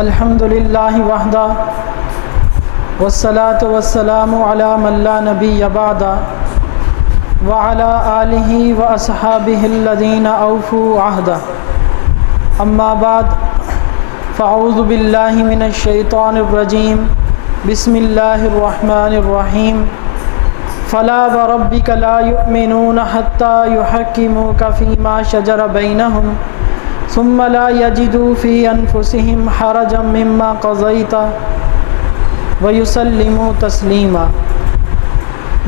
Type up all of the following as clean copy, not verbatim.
الحمد للہ وحدہ والصلاة والسلام علی من لا نبی بعدہ وعلی آلہ واصحابہ الذین اوفوا عہدہ اما بعد فاعوذ باللہ من الشیطان الرجیم بسم اللہ الرحمن الرحیم فلا وربک لا یؤمنون حتی یحکموک فیما شجر بینہم ثم لا يجدوا في أنفسهم حرجا مما قضيت ويسلموا تسليما.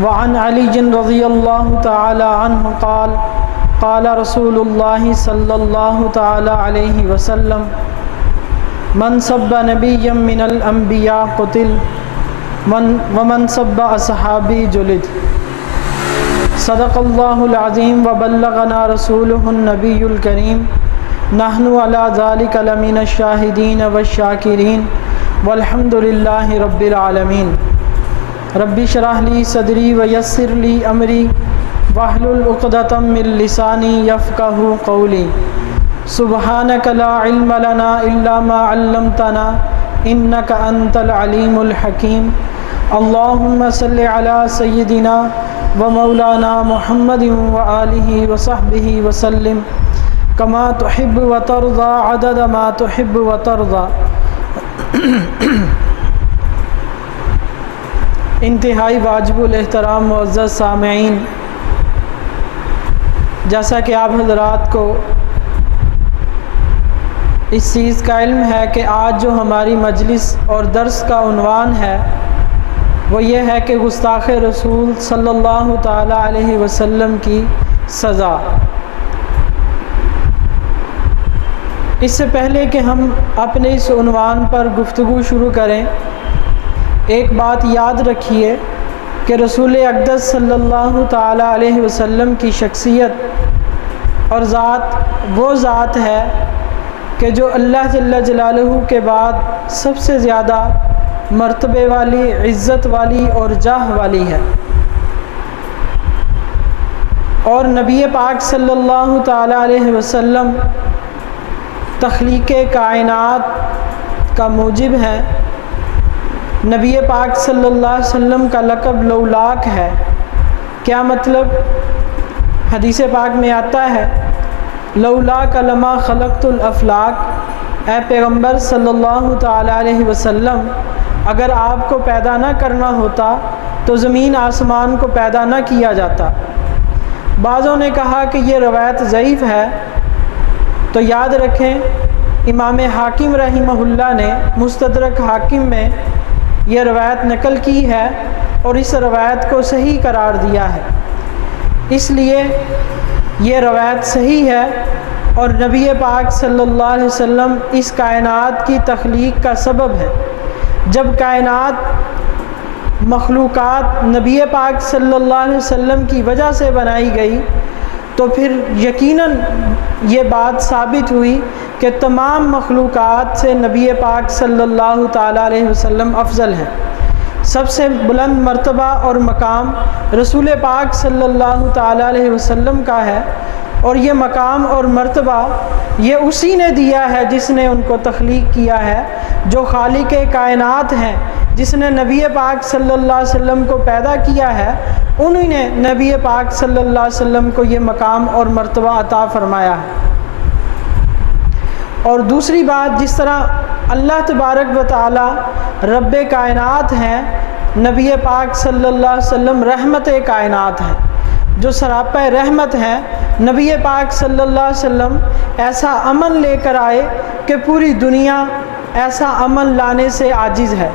وعن علي رضي الله تعالى عنه قال قال رسول الله صلى الله تعالى عليه وسلم من سب نبيا من الأنبياء قتل ومن سب أصحابي جلد. صدق الله العظيم وبلغنا رسوله النبي الكريم نحن على ذلك لمن الشاهدين والشاكرين والحمد لله رب العالمين. رب اشرح لي صدري ويسر لي أمري واحلل عقدة من لساني يفقهوا قولي. سبحانك لا علم لنا إلا ما علمتنا إنك أنت العليم الحكيم. اللهم صل على سيدنا ومولانا محمد وآله وصحبه وسلم کما تحب و ترضى عدد ما تحب و ترضى. انتہائی واجب الاحترام معزز سامعین، جیسا کہ آپ حضرات کو اس چیز کا علم ہے کہ آج جو ہماری مجلس اور درس کا عنوان ہے وہ یہ ہے کہ گستاخ رسول صلی اللہ تعالیٰ علیہ وسلم کی سزا. اس سے پہلے کہ ہم اپنے اس عنوان پر گفتگو شروع کریں، ایک بات یاد رکھیے کہ رسول اقدس صلی اللہ تعالیٰ علیہ وسلم کی شخصیت اور ذات وہ ذات ہے کہ جو اللہ جل جلالہ کے بعد سب سے زیادہ مرتبے والی، عزت والی اور جاہ والی ہے. اور نبی پاک صلی اللہ تعالیٰ علیہ وسلم تخلیق کائنات کا موجب ہے. نبی پاک صلی اللہ علیہ وسلم کا لقب لولاک ہے. کیا مطلب؟ حدیث پاک میں آتا ہے لولاک لما خلقت الافلاک، اے پیغمبر صلی اللہ تعالیٰ علیہ وسلم اگر آپ کو پیدا نہ کرنا ہوتا تو زمین آسمان کو پیدا نہ کیا جاتا. بعضوں نے کہا کہ یہ روایت ضعیف ہے، تو یاد رکھیں امام حاکم رحمہ اللہ نے مستدرک حاکم میں یہ روایت نقل کی ہے اور اس روایت کو صحیح قرار دیا ہے. اس لیے یہ روایت صحیح ہے اور نبی پاک صلی اللہ علیہ وسلم اس کائنات کی تخلیق کا سبب ہے. جب کائنات مخلوقات نبی پاک صلی اللہ علیہ وسلم کی وجہ سے بنائی گئی تو پھر یقیناً یہ بات ثابت ہوئی کہ تمام مخلوقات سے نبی پاک صلی اللہ تعالیٰ علیہ وسلم افضل ہیں. سب سے بلند مرتبہ اور مقام رسول پاک صلی اللہ تعالیٰ علیہ وسلم کا ہے، اور یہ مقام اور مرتبہ یہ اسی نے دیا ہے جس نے ان کو تخلیق کیا ہے، جو خالق کائنات ہیں، جس نے نبی پاک صلی اللہ علیہ وسلم کو پیدا کیا ہے، انہی نے نبی پاک صلی اللہ علیہ وسلم کو یہ مقام اور مرتبہ عطا فرمایا ہے. اور دوسری بات، جس طرح اللہ تبارک و تعالی رب کائنات ہیں، نبی پاک صلی اللہ علیہ وسلم رحمت کائنات ہیں، جو سراپا رحمت ہیں. نبی پاک صلی اللہ علیہ وسلم ایسا امن لے کر آئے کہ پوری دنیا ایسا امن لانے سے عاجز ہے،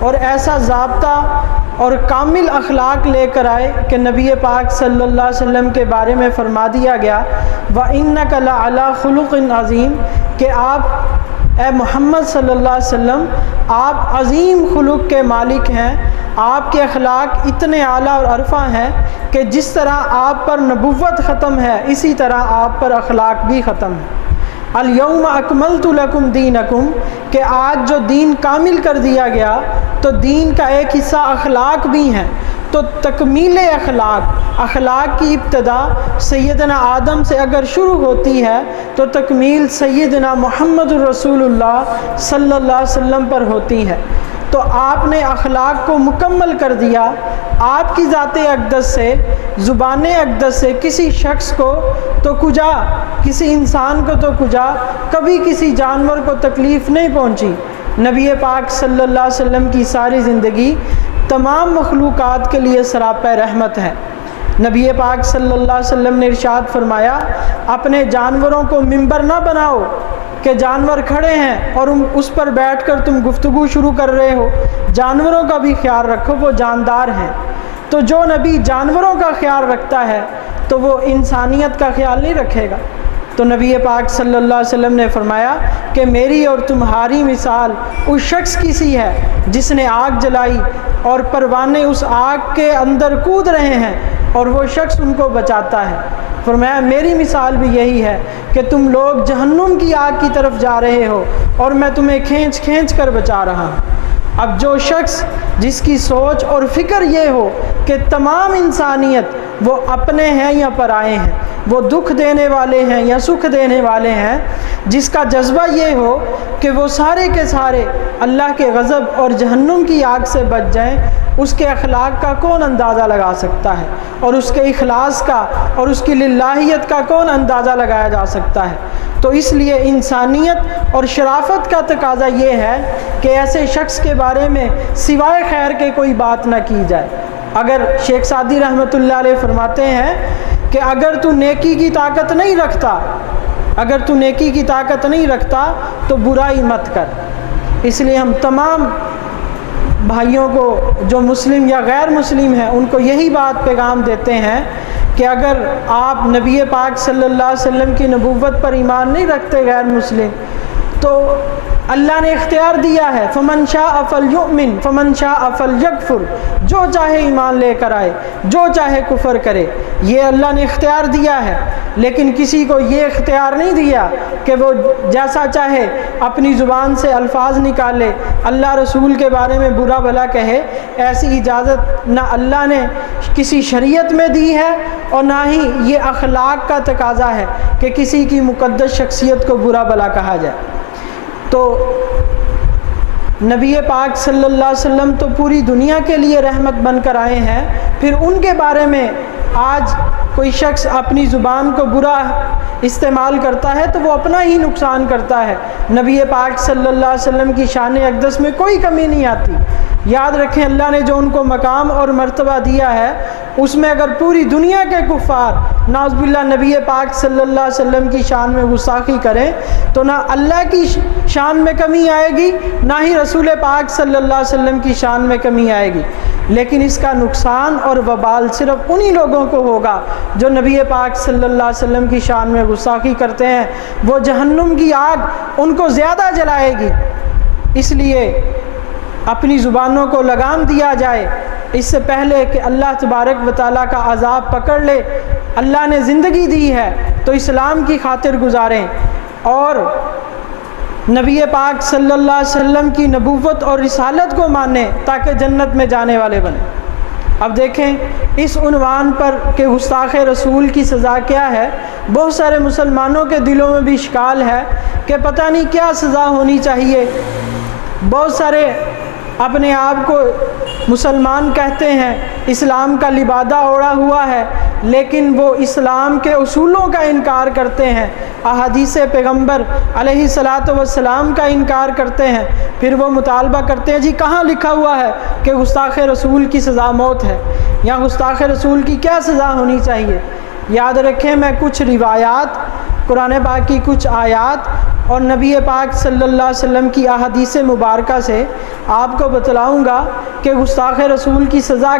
اور ایسا ضابطہ اور کامل اخلاق لے کر آئے کہ نبی پاک صلی اللہ علیہ وسلم کے بارے میں فرما دیا گیا وَإِنَّكَ لَعَلَىٰ خُلُقٍ عَظِيمٍ، کہ آپ اے محمد صلی اللہ علیہ وسلم آپ عظیم خلق کے مالک ہیں. آپ کے اخلاق اتنے اعلیٰ اور عرفہ ہیں کہ جس طرح آپ پر نبوت ختم ہے اسی طرح آپ پر اخلاق بھی ختم ہے. الیوم اکملت لکم دینکم، کہ آج جو دین کامل کر دیا گیا تو دین کا ایک حصہ اخلاق بھی ہیں. تو تکمیل اخلاق کی ابتدا سیدنا آدم سے اگر شروع ہوتی ہے تو تکمیل سیدنا محمد رسول اللہ صلی اللہ علیہ وسلم پر ہوتی ہے۔ تو آپ نے اخلاق کو مکمل کر دیا۔ آپ کی ذات اقدس سے، زبان اقدس سے کسی شخص کو تو کجا، کسی انسان کو تو کجا، کبھی کسی جانور کو تکلیف نہیں پہنچی۔ نبی پاک صلی اللہ علیہ وسلم کی ساری زندگی تمام مخلوقات کے لیے سراپا رحمت ہے۔ نبی پاک صلی اللہ علیہ وسلم نے ارشاد فرمایا، اپنے جانوروں کو ممبر نہ بناؤ کہ جانور کھڑے ہیں اور اس پر بیٹھ کر تم گفتگو شروع کر رہے ہو۔ جانوروں کا بھی خیال رکھو، وہ جاندار ہیں۔ تو جو نبی جانوروں کا خیال رکھتا ہے تو وہ انسانیت کا خیال نہیں رکھے گا۔ تو نبی پاک صلی اللہ علیہ وسلم نے فرمایا کہ میری اور تمہاری مثال اس شخص کی سی ہے جس نے آگ جلائی اور پروانے اس آگ کے اندر کود رہے ہیں اور وہ شخص ان کو بچاتا ہے۔ فرمایا میری مثال بھی یہی ہے کہ تم لوگ جہنم کی آگ کی طرف جا رہے ہو اور میں تمہیں کھینچ کھینچ کر بچا رہا ہوں۔ اب جو شخص جس کی سوچ اور فکر یہ ہو کہ تمام انسانیت وہ اپنے ہیں یا پرائے ہیں، وہ دکھ دینے والے ہیں یا سکھ دینے والے ہیں، جس کا جذبہ یہ ہو کہ وہ سارے کے سارے اللہ کے غضب اور جہنم کی آگ سے بچ جائیں، اس کے اخلاق کا کون اندازہ لگا سکتا ہے، اور اس کے اخلاص کا اور اس کی للہیت کا کون اندازہ لگایا جا سکتا ہے۔ تو اس لیے انسانیت اور شرافت کا تقاضا یہ ہے کہ ایسے شخص کے بارے میں سوائے خیر کے کوئی بات نہ کی جائے۔ اگر شیخ سعدی رحمۃ اللہ علیہ فرماتے ہیں کہ اگر تو نیکی کی طاقت نہیں رکھتا تو برائی مت کر۔ اس لیے ہم تمام بھائیوں کو جو مسلم یا غیر مسلم ہیں ان کو یہی بات پیغام دیتے ہیں کہ اگر آپ نبی پاک صلی اللہ علیہ وسلم کی نبوت پر ایمان نہیں رکھتے غیر مسلم، تو اللہ نے اختیار دیا ہے فمن شاء فلیؤمن فمن شاء فلیکفر، جو چاہے ایمان لے کر آئے، جو چاہے کفر کرے، یہ اللہ نے اختیار دیا ہے۔ لیکن کسی کو یہ اختیار نہیں دیا کہ وہ جیسا چاہے اپنی زبان سے الفاظ نکالے، اللہ رسول کے بارے میں برا بھلا کہے۔ ایسی اجازت نہ اللہ نے کسی شریعت میں دی ہے اور نہ ہی یہ اخلاق کا تقاضا ہے کہ کسی کی مقدس شخصیت کو برا بھلا کہا جائے۔ تو نبی پاک صلی اللہ علیہ وسلم تو پوری دنیا کے لیے رحمت بن کر آئے ہیں، پھر ان کے بارے میں آج کوئی شخص اپنی زبان کو برا استعمال کرتا ہے تو وہ اپنا ہی نقصان کرتا ہے۔ نبی پاک صلی اللہ علیہ وسلم کی شان اقدس میں کوئی کمی نہیں آتی۔ یاد رکھیں اللہ نے جو ان کو مقام اور مرتبہ دیا ہے اس میں اگر پوری دنیا کے کفار نعوذ باللہ نبی پاک صلی اللہ علیہ وسلم کی شان میں گستاخی کریں تو نہ اللہ کی شان میں کمی آئے گی، نہ ہی رسول پاک صلی اللہ علیہ وسلم کی شان میں کمی آئے گی، لیکن اس کا نقصان اور وبال صرف انہی لوگوں کو ہوگا جو نبی پاک صلی اللہ علیہ وسلم کی شان میں گستاخی کرتے ہیں۔ وہ جہنم کی آگ ان کو زیادہ جلائے گی۔ اس لیے اپنی زبانوں کو لگام دیا جائے اس سے پہلے کہ اللہ تبارک و تعالیٰ کا عذاب پکڑ لے۔ اللہ نے زندگی دی ہے تو اسلام کی خاطر گزاریں اور نبی پاک صلی اللہ علیہ وسلم کی نبوت اور رسالت کو مانیں تاکہ جنت میں جانے والے بنیں۔ اب دیکھیں اس عنوان پر کہ گستاخ رسول کی سزا کیا ہے، بہت سارے مسلمانوں کے دلوں میں بھی اشکال ہے کہ پتہ نہیں کیا سزا ہونی چاہیے۔ بہت سارے اپنے آپ کو مسلمان کہتے ہیں، اسلام کا لبادہ اوڑھا ہوا ہے، لیکن وہ اسلام کے اصولوں کا انکار کرتے ہیں، احادیث پیغمبر علیہ الصلاۃ والسلام کا انکار کرتے ہیں۔ پھر وہ مطالبہ کرتے ہیں جی کہاں لکھا ہوا ہے کہ گستاخ رسول کی سزا موت ہے، یا گستاخ رسول کی کیا سزا ہونی چاہیے۔ یاد رکھیں میں کچھ روایات، قرآن پاک کی کچھ آیات اور نبی پاک صلی اللہ علیہ وسلم کی احادیث مبارکہ سے آپ کو بتلاؤں گا کہ گستاخ رسول کی سزا